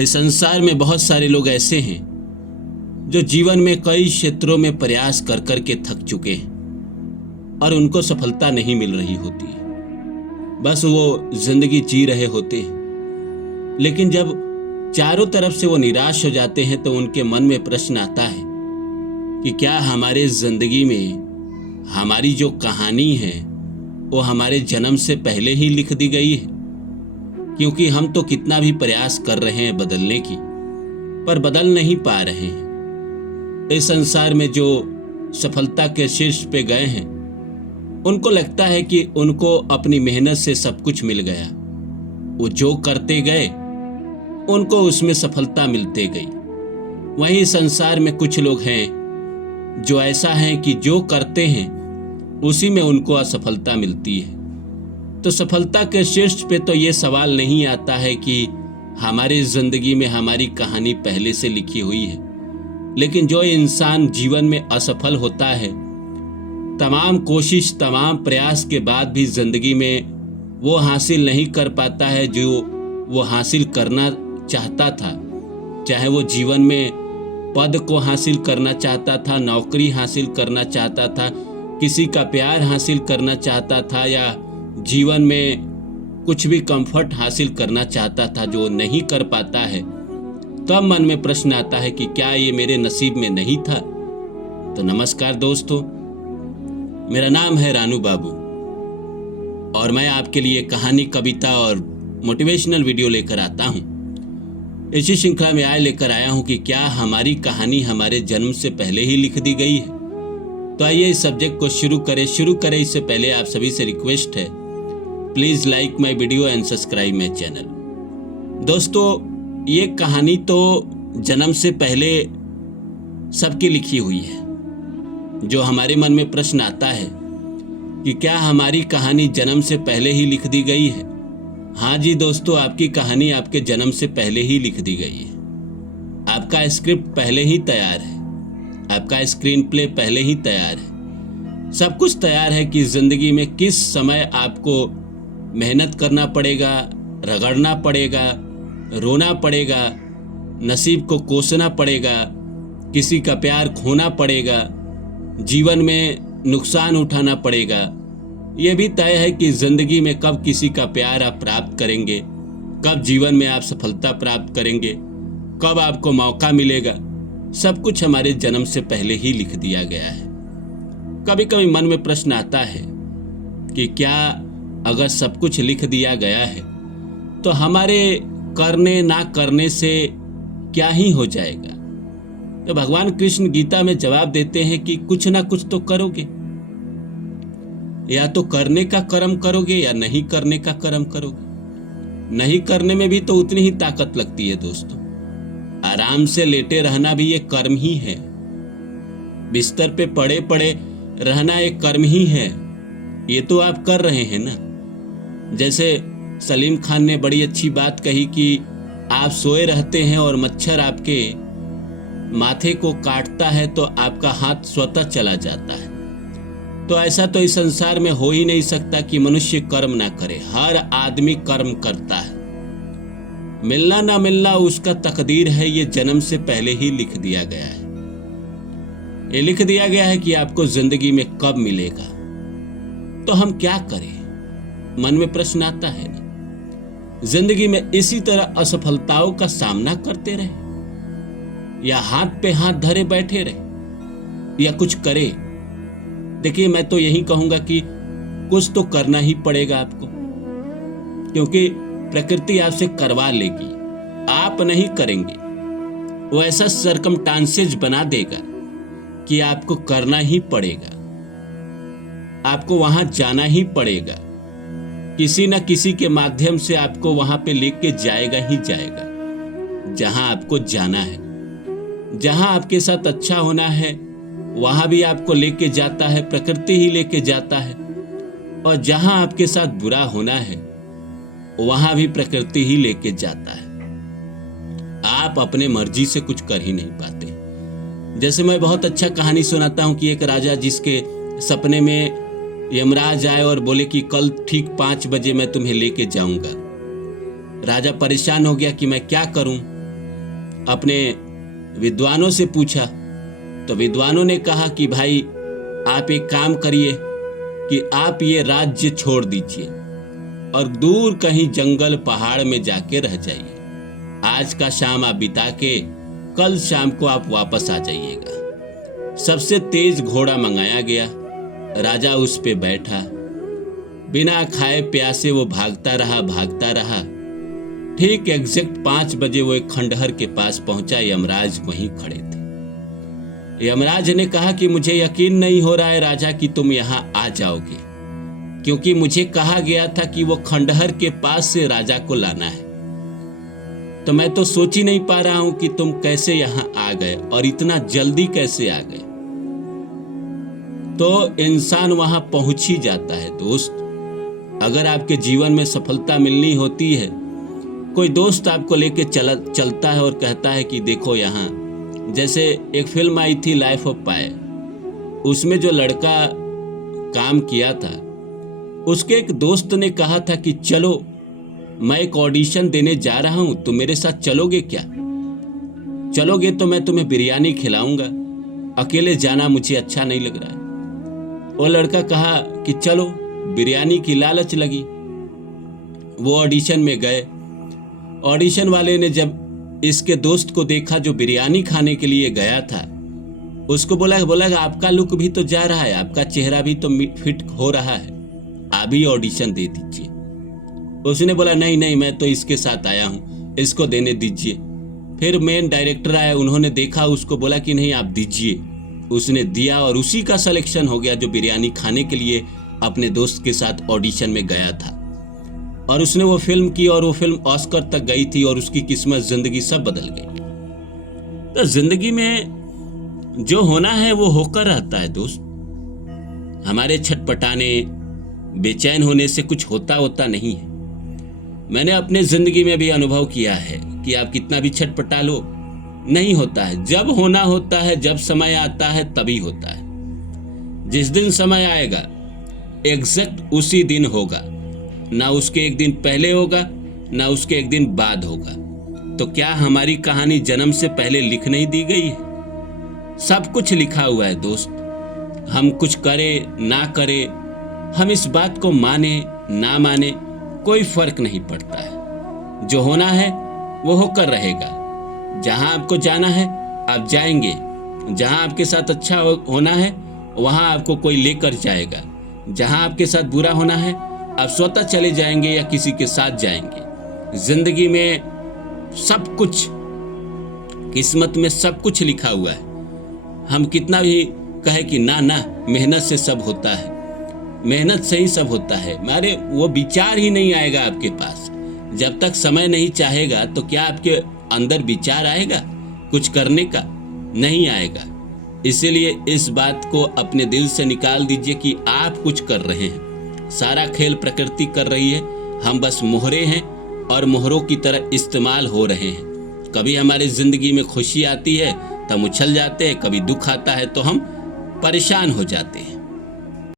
इस संसार में बहुत सारे लोग ऐसे हैं जो जीवन में कई क्षेत्रों में प्रयास कर कर के थक चुके हैं और उनको सफलता नहीं मिल रही होती है। बस वो जिंदगी जी रहे होते हैं, लेकिन जब चारों तरफ से वो निराश हो जाते हैं तो उनके मन में प्रश्न आता है कि क्या हमारे जिंदगी में हमारी जो कहानी है वो हमारे जन्म से पहले ही लिख दी गई है। क्योंकि हम तो कितना भी प्रयास कर रहे हैं बदलने की, पर बदल नहीं पा रहे हैं। इस संसार में जो सफलता के शीर्ष पे गए हैं उनको लगता है कि उनको अपनी मेहनत से सब कुछ मिल गया। वो जो करते गए उनको उसमें सफलता मिलते गई। वहीं संसार में कुछ लोग हैं जो ऐसा है कि जो करते हैं उसी में उनको असफलता मिलती है। तो सफलता के शीर्ष पे तो ये सवाल नहीं आता है कि हमारी जिंदगी में हमारी कहानी पहले से लिखी हुई है, लेकिन जो इंसान जीवन में असफल होता है, तमाम कोशिश तमाम प्रयास के बाद भी जिंदगी में वो हासिल नहीं कर पाता है जो वो हासिल करना चाहता था। चाहे वो जीवन में पद को हासिल करना चाहता था, नौकरी हासिल करना चाहता था, किसी का प्यार हासिल करना चाहता था, या जीवन में कुछ भी कंफर्ट हासिल करना चाहता था, जो नहीं कर पाता है, तब मन में प्रश्न आता है कि क्या ये मेरे नसीब में नहीं था। तो नमस्कार दोस्तों, मेरा नाम है रानू बाबू और मैं आपके लिए कहानी, कविता और मोटिवेशनल वीडियो लेकर आता हूँ। इसी श्रृंखला में लेकर आया हूँ कि क्या हमारी कहानी हमारे जन्म से पहले ही लिख दी गई है। तो आइए इस सब्जेक्ट को शुरू करें। इससे पहले आप सभी से रिक्वेस्ट है, please like my video and subscribe my channel. दोस्तों, ये कहानी तो जन्म से पहले सबकी लिखी हुई है। जो हमारे मन में प्रश्न आता है कि क्या हमारी कहानी जन्म से पहले ही लिख दी गई है। हाँ जी दोस्तों, आपकी कहानी आपके जन्म से पहले ही लिख दी गई है। आपका स्क्रिप्ट पहले ही तैयार है, आपका स्क्रीन प्ले पहले ही तैयार है। सब कुछ तैयार है कि जिंदगी में किस समय आपको मेहनत करना पड़ेगा, रगड़ना पड़ेगा, रोना पड़ेगा, नसीब को कोसना पड़ेगा, किसी का प्यार खोना पड़ेगा, जीवन में नुकसान उठाना पड़ेगा। यह भी तय है कि जिंदगी में कब किसी का प्यार आप प्राप्त करेंगे, कब जीवन में आप सफलता प्राप्त करेंगे, कब आपको मौका मिलेगा। सब कुछ हमारे जन्म से पहले ही लिख दिया गया है। कभी कभी मन में प्रश्न आता है कि क्या अगर सब कुछ लिख दिया गया है तो हमारे करने ना करने से क्या ही हो जाएगा। तो भगवान कृष्ण गीता में जवाब देते हैं कि कुछ ना कुछ तो करोगे, या तो करने का कर्म करोगे या नहीं करने का कर्म करोगे। नहीं करने में भी तो उतनी ही ताकत लगती है दोस्तों। आराम से लेटे रहना भी एक कर्म ही है। बिस्तर पे पड़े पड़े रहना एक कर्म ही है। ये तो आप कर रहे हैं ना। जैसे सलीम खान ने बड़ी अच्छी बात कही कि आप सोए रहते हैं और मच्छर आपके माथे को काटता है तो आपका हाथ स्वतः चला जाता है। तो ऐसा तो इस संसार में हो ही नहीं सकता कि मनुष्य कर्म ना करे। हर आदमी कर्म करता है। मिलना ना मिलना उसका तकदीर है। ये जन्म से पहले ही लिख दिया गया है। ये लिख दिया गया है कि आपको जिंदगी में कब मिलेगा। तो हम क्या करें, मन में प्रश्न आता है ना। जिंदगी में इसी तरह असफलताओं का सामना करते रहे, या हाथ पे हाथ धरे बैठे रहे, या कुछ करे। देखिए, मैं तो यही कहूंगा कि कुछ तो करना ही पड़ेगा आपको, क्योंकि प्रकृति आपसे करवा लेगी। आप नहीं करेंगे, वो ऐसा सरकमस्टांसेस बना देगा कि आपको करना ही पड़ेगा। आपको वहां जाना ही पड़ेगा। किसी न किसी के माध्यम से आपको वहां पे लेके जाएगा ही जाएगा जहां आपको जाना है। जहां आपके साथ अच्छा होना है वहां भी आपको लेके जाता है, प्रकृति ही लेके जाता है। और जहां आपके साथ बुरा होना है वहां भी प्रकृति ही लेके जाता है। आप अपने मर्जी से कुछ कर ही नहीं पाते। जैसे मैं बहुत अच्छा कहानी सुनाता हूं कि एक राजा जिसके सपने में यमराज आए और बोले कि कल ठीक 5 बजे मैं तुम्हें लेके जाऊंगा। राजा परेशान हो गया कि मैं क्या करूं, अपने विद्वानों से पूछा तो विद्वानों ने कहा कि भाई आप एक काम करिए कि आप ये राज्य छोड़ दीजिए और दूर कहीं जंगल पहाड़ में जाके रह जाइए। आज का शाम आप बिता के कल शाम को आप वापस आ जाइएगा। सबसे तेज घोड़ा मंगाया गया। राजा उस पे बैठा, बिना खाए प्यासे वो भागता रहा। ठीक एग्जैक्ट 5 बजे वो एक खंडहर के पास पहुंचा। यमराज वहीं खड़े थे। यमराज ने कहा कि मुझे यकीन नहीं हो रहा है राजा कि तुम यहाँ आ जाओगे, क्योंकि मुझे कहा गया था कि वो खंडहर के पास से राजा को लाना है। तो मैं तो सोच ही नहीं पा रहा हूं कि तुम कैसे यहाँ आ गए और इतना जल्दी कैसे आ गए। तो इंसान वहां पहुंच ही जाता है दोस्त। अगर आपके जीवन में सफलता मिलनी होती है, कोई दोस्त आपको लेके चलता है और कहता है कि देखो यहाँ, जैसे एक फिल्म आई थी लाइफ ऑफ पाई, उसमें जो लड़का काम किया था उसके एक दोस्त ने कहा था कि चलो मैं एक ऑडिशन देने जा रहा हूं, तो मेरे साथ चलोगे क्या? चलोगे तो मैं तुम्हें बिरयानी खिलाऊंगा, अकेले जाना मुझे अच्छा नहीं लग रहा है। वो लड़का कहा कि चलो। बिरयानी की लालच लगी, वो ऑडिशन में गए। ऑडिशन वाले ने जब इसके दोस्त को देखा जो बिरयानी खाने के लिए गया था, उसको बोला आपका लुक भी तो जा रहा है, आपका चेहरा भी तो फिट हो रहा है, आप भी ऑडिशन दे दीजिए। उसने बोला नहीं मैं तो इसके साथ आया हूं, इसको देने दीजिए। फिर मेन डायरेक्टर आया, उन्होंने देखा, उसको बोला कि नहीं आप दीजिए। उसने दिया और उसी का सिलेक्शन हो गया जो बिरयानी खाने के लिए अपने दोस्त के साथ ऑडिशन में गया था। और उसने वो फिल्म की और वो फिल्म ऑस्कर तक गई थी और उसकी किस्मत, जिंदगी सब बदल गई। तो जिंदगी में जो होना है वो होकर रहता है दोस्त। हमारे छटपटाने, बेचैन होने से कुछ होता नहीं है। मैंने अपने जिंदगी में भी अनुभव किया है कि आप कितना भी छटपटा लो, नहीं होता है। जब होना होता है, जब समय आता है तभी होता है। जिस दिन समय आएगा एग्जैक्ट उसी दिन होगा, ना उसके एक दिन पहले होगा ना उसके एक दिन बाद होगा। तो क्या हमारी कहानी जन्म से पहले लिख नहीं दी गई है? सब कुछ लिखा हुआ है दोस्त। हम कुछ करें ना करें, हम इस बात को माने ना माने, कोई फर्क नहीं पड़ता है। जो होना है वो होकर रहेगा। जहां आपको जाना है आप जाएंगे, जहां आपके साथ अच्छा होना है वहां आपको कोई लेकर जाएगा। जहां आपके साथ बुरा होना है आप स्वतः चले जाएंगे या किसी के साथ जाएंगे। जिंदगी में सब कुछ, किस्मत में सब कुछ लिखा हुआ है। हम कितना भी कहे कि ना मेहनत से सब होता है, मेहनत से ही सब होता है, मारे वो विचार ही नहीं आएगा आपके पास। जब तक समय नहीं चाहेगा तो क्या आपके अंदर विचार आएगा कुछ करने का? नहीं आएगा। इसीलिए इस बात को अपने दिल से निकाल दीजिए कि आप कुछ कर रहे हैं। सारा खेल प्रकृति कर रही है, हम बस मोहरे हैं और मोहरों की तरह इस्तेमाल हो रहे हैं। कभी हमारी जिंदगी में खुशी आती है तो हम उछल जाते हैं, कभी दुख आता है तो हम परेशान हो जाते हैं।